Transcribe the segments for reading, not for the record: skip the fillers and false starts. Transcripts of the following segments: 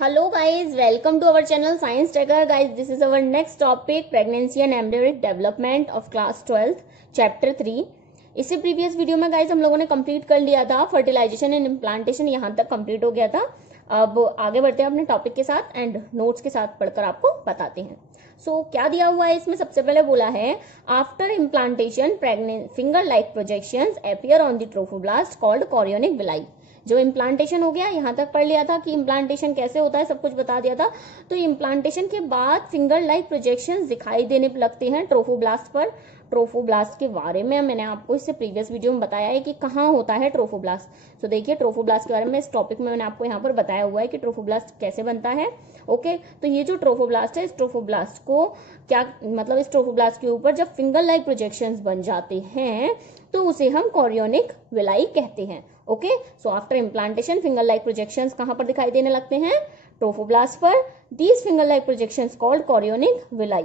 Hello guys, welcome to our channel Science Tracker. Guys, this is our next topic, pregnancy and embryonic development of class 12th chapter 3. इससे previous video में guys हम लोगों ने complete कर लिया था fertilisation and implantation, यहाँ तक कंप्लीट हो गया था। अब आगे बढ़ते हैं अपने टॉपिक के साथ एंड नोट्स के साथ पढ़कर आपको बताते हैं। क्या दिया हुआ है इसमें, सबसे पहले बोला है after implantation pregnant finger like projections appear on the trophoblast called chorionic villi. जो इम्प्लांटेशन हो गया, यहाँ तक पढ़ लिया था कि इम्प्लांटेशन कैसे होता है, सब कुछ बता दिया था। तो इम्प्लांटेशन के बाद फिंगर लाइक प्रोजेक्शंस दिखाई देने लगते हैं ट्रोफोब्लास्ट पर। ट्रोफोब्लास्ट के बारे में मैंने आपको इससे प्रीवियस वीडियो में बताया है कि कहाँ होता है ट्रोफोब्लास्ट। तो देखिए ट्रोफोब्लास्ट के बारे में इस टॉपिक में मैंने आपको यहाँ पर बताया हुआ है कि ट्रोफोब्लास्ट कैसे बनता है। ओके, तो ये जो ट्रोफोब्लास्ट है, इस ट्रोफोब्लास्ट को क्या मतलब, इस ट्रोफोब्लास्ट के ऊपर जब फिंगर लाइक प्रोजेक्शंस बन जाते हैं तो उसे हम कोरियोनिक विलाई कहते हैं। Okay, so after implantation finger like projections कहां पर दिखाई देने लगते हैं? ट्रोफोब्लास्ट पर। These finger like projections called chorionic villi.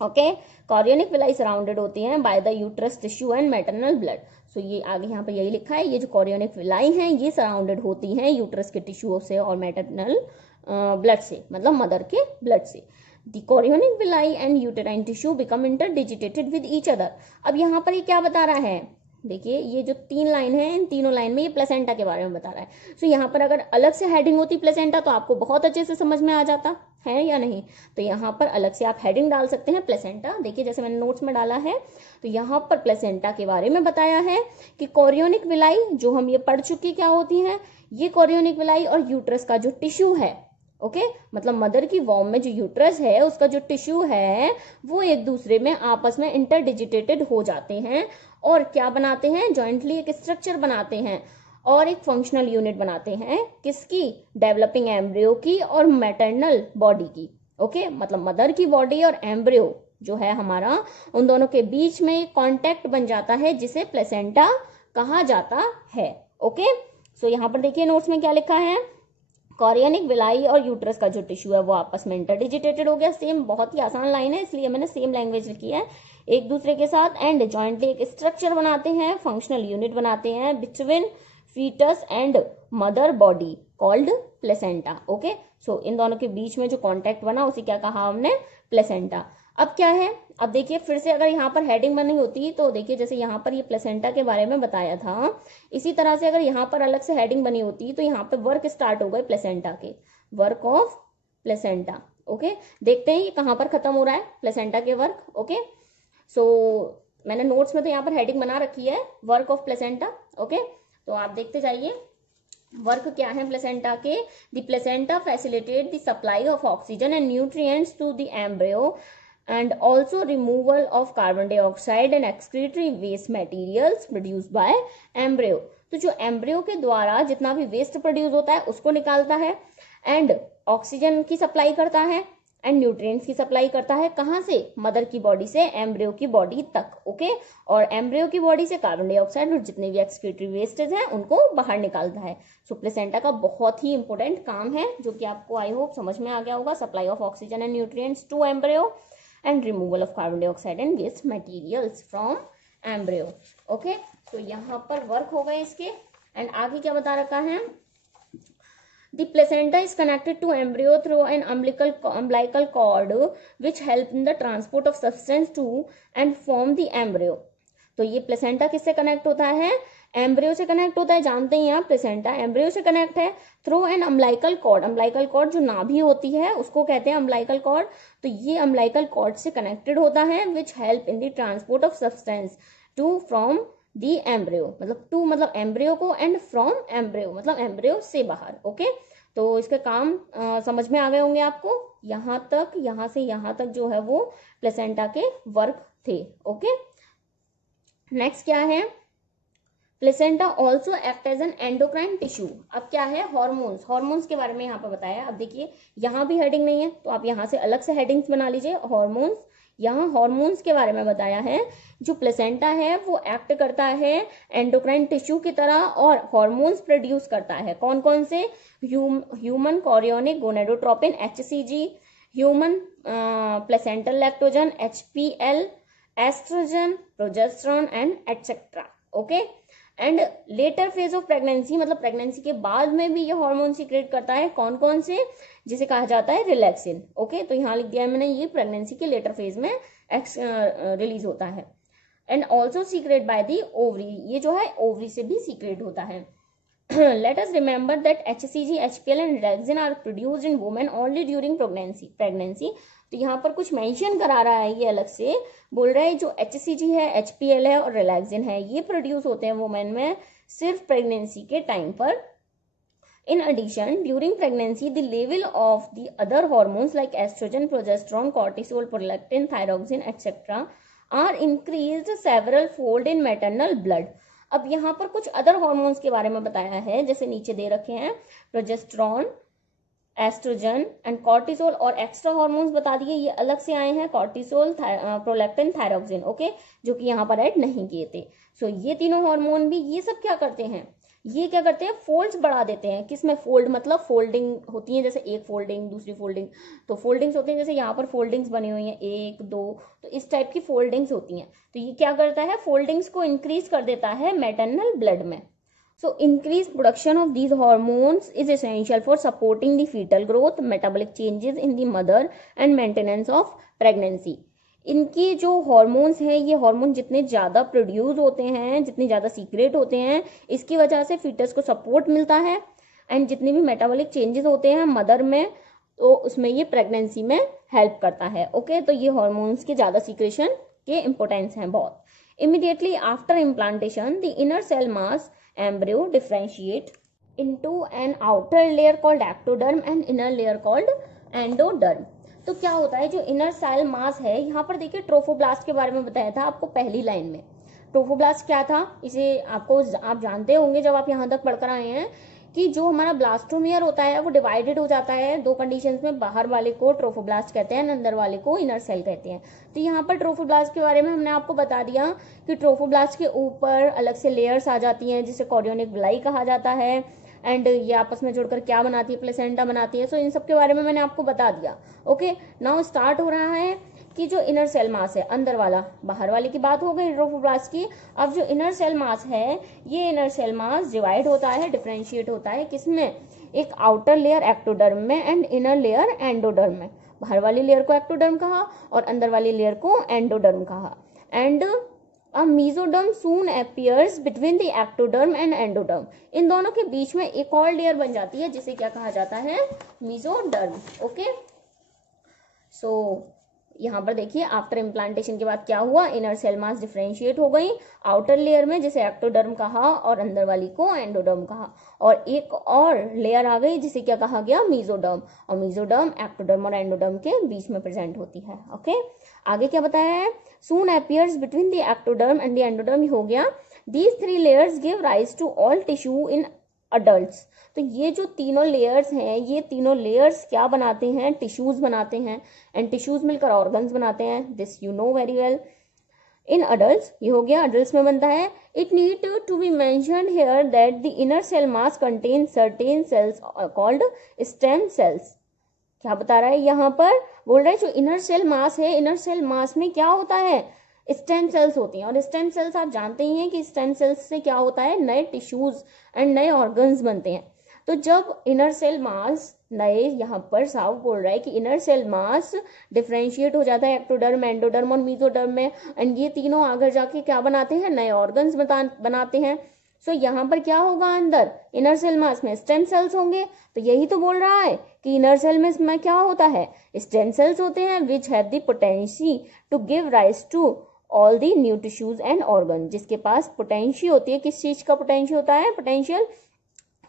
Okay, chorionic villi surrounded होती हैं by the uterus tissue and maternal blood. So ये आगे यहाँ पर यही लिखा है, ये जो कोरियोनिक विलाई हैं ये सराउंडेड होती हैं यूट्रस के टिश्यू से और मैटरनल ब्लड से, मतलब मदर के ब्लड से। The chorionic villi and uterine tissue become interdigitated with each other। अब यहाँ पर ये क्या बता रहा है, देखिए ये जो तीन लाइन है, इन तीनों लाइन में ये प्लेसेंटा के बारे में बता रहा है। सो यहाँ पर अगर अलग से हेडिंग होती प्लेसेंटा तो आपको बहुत अच्छे से समझ में आ जाता है या नहीं। तो यहाँ पर अलग से आप हेडिंग डाल सकते हैं प्लेसेंटा। देखिए जैसे मैंने नोट्स में डाला है, तो यहाँ पर प्लेसेंटा के बारे में बताया है कि कोरियोनिक विलाई जो हम ये पढ़ चुकी क्या होती है, ये कोरियोनिक विलाई और यूट्रस का जो टिश्यू है, ओके मतलब मदर की वॉम में जो यूट्रस है उसका जो टिश्यू है वो एक दूसरे में आपस में इंटरडिजिटेटेड हो जाते हैं और क्या बनाते हैं, जॉइंटली एक स्ट्रक्चर बनाते हैं और एक फंक्शनल यूनिट बनाते हैं। किसकी? डेवलपिंग एम्ब्रियो की और मैटरनल बॉडी की। ओके, मतलब मदर की बॉडी और एम्ब्रियो जो है हमारा, उन दोनों के बीच में एक कॉन्टेक्ट बन जाता है जिसे प्लेसेंटा कहा जाता है। ओके, सो यहाँ पर देखिए नोट्स में क्या लिखा है, कोरियोनिक विलाई और यूट्रस का जो टिश्यू है वो आपस में इंटरडिजिटेटेड हो गया। सेम, बहुत ही आसान लाइन है इसलिए मैंने सेम लैंग्वेज लिखी है, एक दूसरे के साथ एंड जॉइंटली एक स्ट्रक्चर बनाते हैं, फंक्शनल यूनिट बनाते हैं between foetus and mother body called placenta. Okay, so इन दोनों के बीच में जो कॉन्टेक्ट बना उसे क्या कहा हमने? प्लेसेंटा। अब क्या है, अब देखिए फिर से अगर यहाँ पर हेडिंग बनी होती तो देखिए जैसे यहाँ पर ये प्लेसेंटा के बारे में बताया था, इसी तरह से अगर यहाँ पर अलग से हेडिंग बनी होती तो यहाँ पे वर्क स्टार्ट हो गए प्लेसेंटा के, वर्क ऑफ प्लेसेंटा। ओके, देखते हैं ये कहाँ पर खत्म हो रहा है प्लेसेंटा के वर्क। ओके, सो मैंने नोट्स में तो यहाँ पर हेडिंग बना रखी है वर्क ऑफ प्लेसेंटा। ओके, तो आप देखते जाइए वर्क क्या है प्लेसेंटा के। The placenta facilitate the supply of oxygen and nutrients to the embryo and also removal of carbon dioxide and excretory waste materials produced by embryo। तो जो embryo के द्वारा जितना भी वेस्ट प्रोड्यूस होता है उसको निकालता है एंड ऑक्सीजन की सप्लाई करता है एंड न्यूट्रिएंट्स की सप्लाई करता है। कहाँ से? मदर की बॉडी से एम्ब्रियो की बॉडी तक। ओके, और एम्ब्रियो की बॉडी से कार्बन डाइऑक्साइड और जितने भी एक्सक्रीटरी वेस्टेज हैं उनको बाहर निकालता है। सो प्लेसेंटा का बहुत ही इंपॉर्टेंट काम है जो कि आपको आई होप समझ में आ गया होगा। Supply of oxygen and nutrients to embryo and removal of carbon dioxide and waste materials from embryo। Okay, तो यहाँ पर वर्क हो गए इसके एंड आगे क्या बता रखा है, the placenta is connected to embryo through an umbilical cord which help in the transport of substance to and form the embryo। तो ये प्लेसेंटा किससे कनेक्ट होता है? एम्ब्रियो से कनेक्ट होता है। जानते ही आप प्लेसेंटा एम्ब्रियो से कनेक्ट है through an umbilical cord. Umbilical cord जो नाभि होती है उसको कहते हैं अम्बिलिकल कॉर्ड। तो ये अम्बिलिकल कॉर्ड से कनेक्टेड होता है which help in the transport of substance to from the embryo, मतलब टू मतलब एम्ब्रियो को एंड फ्रॉम एम्ब्रियो मतलब एम्ब्रियो से बाहर। ओके, तो इसके काम समझ में आ गए होंगे आपको। यहाँ तक, यहाँ से यहाँ तक जो है वो प्लेसेंटा के वर्क थे। ओके, नेक्स्ट क्या है, placenta also act as an endocrine tissue. अब क्या है, हॉर्मोन्स, हॉर्मोन्स के बारे में यहाँ पर बताया। अब देखिए यहाँ भी हेडिंग नहीं है तो आप यहाँ से अलग से हेडिंग्स बना लीजिए। हॉर्मोन्स, यहाँ हॉर्मोन्स के बारे में बताया है। जो प्लेसेंटा है वो एक्ट करता है एंडोक्राइन टिश्यू की तरह और हॉर्मोन्स प्रोड्यूस करता है। कौन कौन से? Human chorionic gonadotropin HCG, human placental lactogen HPL, estrogen, progesterone and etcetera. Okay, and later phase of pregnancy, मतलब प्रेगनेंसी के बाद में भी ये हार्मोन सीक्रेट करता है। कौन कौन से? जिसे कहा जाता है रिलैक्सिन। ओके, तो यहाँ लिख दिया है मैंने, ये प्रेगनेंसी के लेटर फेज में रिलीज होता है। And also secret by the ovary, ये जो है ओवरी से भी सीक्रेट होता है। Let us remember that HCG, HPL and relaxin are produced in women only during pregnancy। तो यहाँ पर कुछ मेंशन करा रहा है, ये अलग से बोल रहा है जो HCG है, HPL है और रिलैक्सिन है, ये प्रोड्यूस होते हैं वुमेन में सिर्फ प्रेगनेंसी के टाइम पर। In addition, during pregnancy, the level of the other hormones like estrogen, progesterone, cortisol, prolactin, thyroxine, etc. are increased several fold in maternal blood। अब यहाँ पर कुछ अदर हॉर्मोन्स के बारे में बताया है, जैसे नीचे दे रखे हैं, प्रोजेस्ट्रॉन, एस्ट्रोजन एंड कॉर्टिसोल, और एक्स्ट्रा हॉर्मोन्स बता दिए, ये अलग से आए हैं, कॉर्टिसोल, प्रोलैक्टिन, थायरोक्सिन। ओके, जो कि यहाँ पर ऐड नहीं किए थे। सो ये तीनों हार्मोन भी, ये सब क्या करते हैं, ये क्या करते हैं, फोल्ड्स बढ़ा देते हैं। किसमें? फोल्ड मतलब फोल्डिंग होती है, जैसे एक फोल्डिंग, दूसरी फोल्डिंग, तो फोल्डिंग्स होती हैं, जैसे यहाँ पर फोल्डिंग्स बनी हुई हैं, 1 2, तो इस टाइप की फोल्डिंग्स होती हैं। तो ये क्या करता है, फोल्डिंग्स को इंक्रीज कर देता है मैटरनल ब्लड में। So increased production of these hormones is essential for supporting the fetal growth, metabolic changes in the mother and maintenance of pregnancy। इनकी जो हॉर्मोन्स हैं, ये हार्मोन जितने ज़्यादा प्रोड्यूस होते हैं, जितने ज़्यादा सीक्रेट होते हैं, इसकी वजह से फीटस को सपोर्ट मिलता है। एंड जितने भी मेटाबॉलिक चेंजेस होते हैं मदर में, तो उसमें ये प्रेगनेंसी में हेल्प करता है। ओके, तो ये हार्मोन्स के ज़्यादा सीक्रेशन के इम्पोर्टेंस हैं बहुत। Immediately after implantation the inner cell mass embryo differentiate into an outer layer called ectoderm and inner layer called endoderm। तो क्या होता है, जो इनर सेल मास है, यहाँ पर देखिए ट्रोफोब्लास्ट के बारे में बताया था आपको पहली लाइन में। ट्रोफोब्लास्ट क्या था, इसे आप जानते होंगे जब आप यहाँ तक पढ़कर आए हैं, कि जो हमारा ब्लास्टोमियर होता है वो डिवाइडेड हो जाता है दो कंडीशंस में, बाहर वाले को ट्रोफोब्लास्ट कहते हैं, अंदर वाले को इनर सेल कहते हैं। तो यहाँ पर ट्रोफोब्लास्ट के बारे में हमने आपको बता दिया कि ट्रोफोब्लास्ट के ऊपर अलग से लेयर्स आ जाती हैं, जिसे कॉरियोनिक विलाई कहा जाता है। एंड ये आपस में जुड़कर क्या बनाती है, प्लेसेंटा बनाती है। सो इन सब के बारे में मैंने आपको बता दिया। ओके, नाउ स्टार्ट हो रहा है कि जो इनर सेल मास है, अंदर वाला, बाहर वाले की बात हो गई ट्रोफोब्लास्ट की। अब जो इनर सेल मास है, ये इनर सेल मास डिवाइड होता है, डिफरेंशिएट होता है किसमें, एक आउटर लेयर एक्टोडर्म में एंड इनर लेयर एंडोडर्म में। बाहर वाली लेयर को एक्टोडर्म कहा और अंदर वाली लेयर को एंडोडर्म कहा। And a mesoderm soon appears between the ectoderm and endoderm. इन दोनों के बीच में एक और लेयर बन जाती है, जिसे क्या कहा जाता है, मेसोडर्म। ओके, सो यहाँ पर देखिए आफ्टर इम्प्लांटेशन के बाद क्या हुआ, इनर सेल मास डिफरेंशिएट हो गई आउटर लेयर में, जिसे एक्टोडर्म कहा, और अंदर वाली को एंडोडर्म कहा, और एक और लेयर आ गई जिसे क्या कहा गया, मेसोडर्म। और मेसोडर्म एक्टोडर्म और एंडोडर्म के बीच में प्रेजेंट होती है। ओके, आगे क्या बताया है, soon appears between the ectoderm and the endoderm हो गया। These 3 layers give rise to all tissue in adults. तो ये जो तीनों लेयर्स हैं, ये तीनों लेयर्स क्या बनाते हैं, टिश्यूज बनाते हैं, एंड टिश्यूज मिलकर ऑर्गन्स बनाते हैं। This you know very well. In adults, ये हो गया अडल्ट्स में बनता है। It need to be mentioned here that the inner cell mass contain certain cells called stem cells. क्या बता रहा है यहाँ पर, बोल रहा है जो इनर सेल मास है, इनर सेल मास में क्या होता है, स्टेम सेल्स होती हैं। और स्टेम सेल्स आप जानते ही हैं कि स्टेम सेल्स से क्या होता है, नए टिश्यूज एंड नए ऑर्गन्स बनते हैं। तो जब इनर सेल मास नए, यहाँ पर साफ बोल रहा है कि इनर सेल मास डिफरेंशिएट हो जाता है एक्टोडर्म, एंडोडर्म और मेसोडर्म में, एंड ये तीनों आगे जाके क्या बनाते हैं, नए ऑर्गन्स बनाते हैं। सो यहाँ पर क्या होगा, अंदर इनर सेल मास में स्टेम सेल्स होंगे। तो यही तो बोल रहा है कि इनर सेल में क्या होता है, स्टेम सेल्स होते हैं, which have the potential to give rise to all the new tissues and organ. जिसके पास पोटेंशियल होती है, किस चीज का पोटेंशियल होता है, पोटेंशियल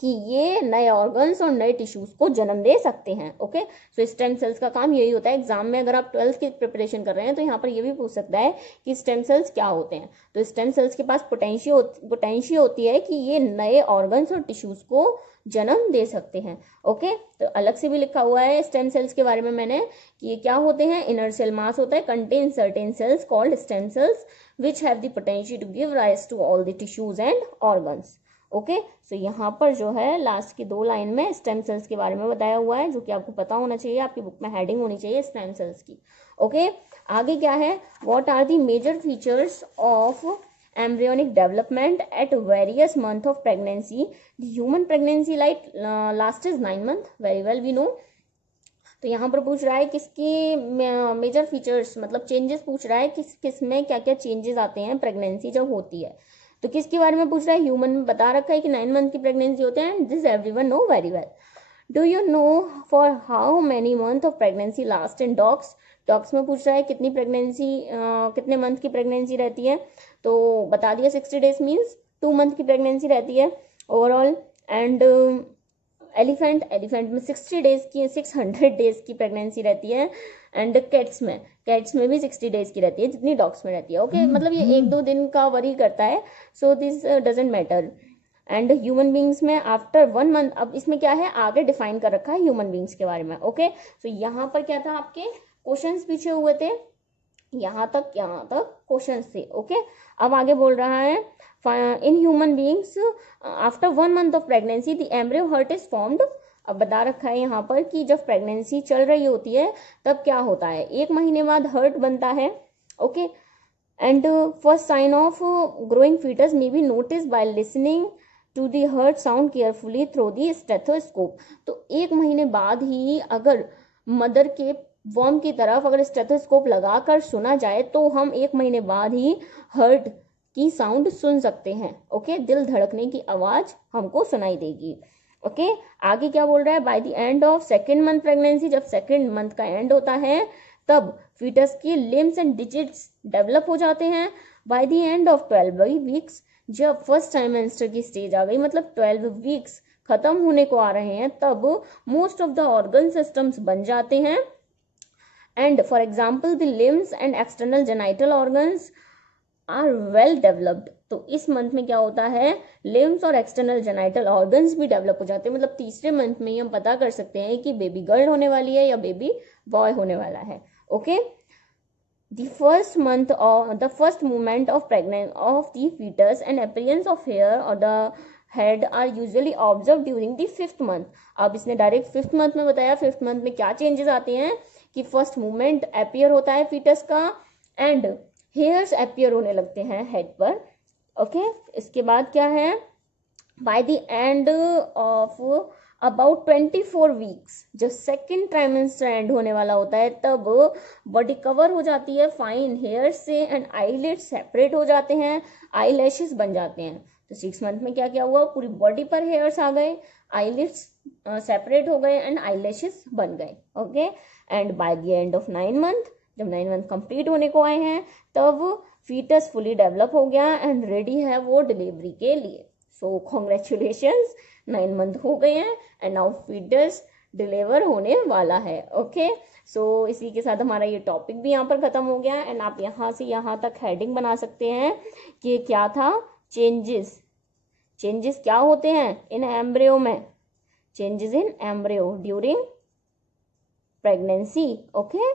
कि ये नए ऑर्गन्स और नए टिश्यूज को जन्म दे सकते हैं। ओके, सो स्टेम सेल्स का काम यही होता है। एग्जाम में अगर आप 12th की प्रिपरेशन कर रहे हैं तो यहाँ पर ये भी पूछ सकता है कि स्टेम सेल्स क्या होते हैं। तो स्टेम सेल्स के पास पोटेंशियल होती है कि ये नए ऑर्गन्स और टिश्यूज को जन्म दे सकते हैं। ओके, तो अलग से भी लिखा हुआ है स्टेम सेल्स के बारे में मैंने कि ये क्या होते हैं, इनर सेल मास होता है, contain certain cells called stem cells which have the potential to give rise to all the tissues and organs. Okay, so यहाँ पर जो है लास्ट की 2 लाइन में स्टेम सेल्स के बारे में बताया हुआ है, जो कि आपको पता होना चाहिए, आपकी बुक में हेडिंग होनी चाहिए स्टेम सेल्स की। ओके, आगे क्या है, what are the major features of embryonic development at various month of pregnancy. The human pregnancy last is 9 month, very well we know. तो यहाँ पर पूछ रहा है किसकी मेजर फीचर्स, मतलब चेंजेस पूछ रहा है किस में क्या क्या चेंजेस आते हैं प्रेगनेंसी जब होती है। तो किसके बारे में पूछ रहा है? ह्यूमन में बता रखा है कि 9 मंथ की प्रेगनेंसी होते हैं, this everyone no very well. Do you know for how many month of pregnancy last in dogs? Dogs में पूछ रहा है कितनी प्रेगनेंसी कितने मंथ की प्रेगनेंसी रहती है, तो बता दिया 60 डेज मीन्स 2 मंथ की प्रेगनेंसी रहती है ओवरऑल। एंड एलिफेंट में 60 डेज की 600 डेज की प्रेगनेंसी रहती है। एंड कैट्स में भी 60 डेज की रहती है जितनी डॉग्स में रहती है। ओके मतलब ये 1-2 दिन का वरी करता है, so this doesn't matter. And human beings में आफ्टर 1 मंथ, अब इसमें क्या है आगे डिफाइन कर रखा है ह्यूमन बींग्स के बारे में। ओके सो यहाँ पर क्या था, आपके क्वेश्चंस पीछे हुए थे, यहाँ तक क्वेश्चंस थे। ओके अब आगे बोल रहा है in human beings after 1 month of pregnancy the embryo heart is formed. अब बता रखा है यहाँ पर कि जब प्रेगनेंसी चल रही होती है तब क्या होता है, 1 महीने बाद हर्ट बनता है। Okay and first sign of growing foetus may be notice by listening to the heart sound carefully through the stethoscope. तो 1 महीने बाद ही अगर मदर के वर्म की तरफ अगर स्टेथोस्कोप लगाकर सुना जाए तो हम 1 महीने बाद ही हर्ट की साउंड सुन सकते हैं। ओके दिल धड़कने की आवाज हमको सुनाई देगी। ओके आगे क्या बोल रहा है, by the end of 2nd month pregnancy, जब 2nd मंथ का एंड होता है तब फीटस की लिम्स एंड डिजिट्स डेवलप हो जाते हैं। By the end of 12 weeks, जब फर्स्ट ट्राइमेस्टर की स्टेज आ गई, मतलब 12 वीक्स खत्म होने को आ रहे हैं, तब most of the organ systems बन जाते हैं। And for example the limbs and external genital organs are well developed. तो इस मंथ में क्या होता है, लिम्स और एक्सटर्नल जेनाइटल ऑर्गन्स भी डेवलप हो जाते हैं। मतलब तीसरे मंथ में ही हम पता कर सकते हैं कि बेबी गर्ल होने वाली है या बेबी बॉय होने वाला है। Okay the first movement of the foetus and appearance of hair और the head are usually observe during the 5th month. अब इसने डायरेक्ट 5th मंथ में बताया 5th मंथ में क्या चेंजेस आते हैं कि फर्स्ट मूवमेंट अपीयर होता है फीटस का एंड हेयर्स अपीयर होने लगते हैं हेड पर। ओके इसके बाद क्या है, by the end of about 24 weeks, जब 2nd ट्राइमेस्टर एंड होने वाला होता है तब बॉडी कवर हो जाती है फाइन हेयर से एंड आईलिड्स सेपरेट हो जाते हैं, आई लैशेस बन जाते हैं। तो 6 मंथ में क्या क्या हुआ, पूरी बॉडी पर हेयर्स आ गए, आईलिड्स सेपरेट हो गए एंड आई लैशेस बन गए। Okay and by the end of 9 month, जब 9 मंथ कंप्लीट होने को आए हैं तब फीटस फुली डेवलप हो गया एंड रेडी है वो डिलीवरी के लिए। सो कॉन्ग्रेचुलेशंस 9 मंथ हो गए हैं एंड नाउ फीटस डिलीवर होने वाला है। ओके सो इसी के साथ हमारा ये टॉपिक भी यहाँ पर खत्म हो गया एंड आप यहाँ से यहाँ तक हेडिंग बना सकते हैं कि क्या था, चेंजेस क्या होते हैं इन एम्ब्रियो में, changes in embryo during pregnancy. Okay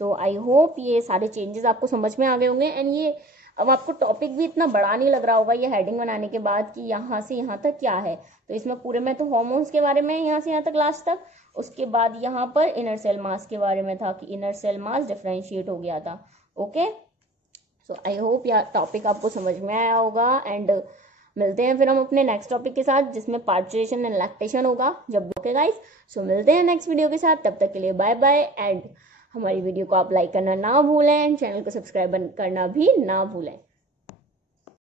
so I hope ये सारे चेंजेस आपको समझ में आ गए होंगे एंड ये अब आपको टॉपिक भी इतना बड़ा नहीं लग रहा होगा ये हेडिंग बनाने के बाद कि यहाँ से यहाँ तक क्या है। तो इसमें पूरे में तो हार्मोन्स के बारे में यहाँ से यहाँ तक लास्ट तक, उसके बाद यहाँ पर इनर सेल मास के बारे में था कि इनर सेल मास डिफरेंशिएट हो गया था। ओके सो आई होप यह टॉपिक आपको समझ में आया होगा एंड मिलते हैं फिर हम अपने नेक्स्ट टॉपिक के साथ जिसमें पार्चुरेशन एंड लैक्टेशन होगा जब। ओके गाइस सो मिलते हैं नेक्स्ट वीडियो के साथ, तब तक के लिए बाय बाय एंड हमारी वीडियो को आप लाइक करना ना भूलें एंड चैनल को सब्सक्राइब करना भी ना भूलें।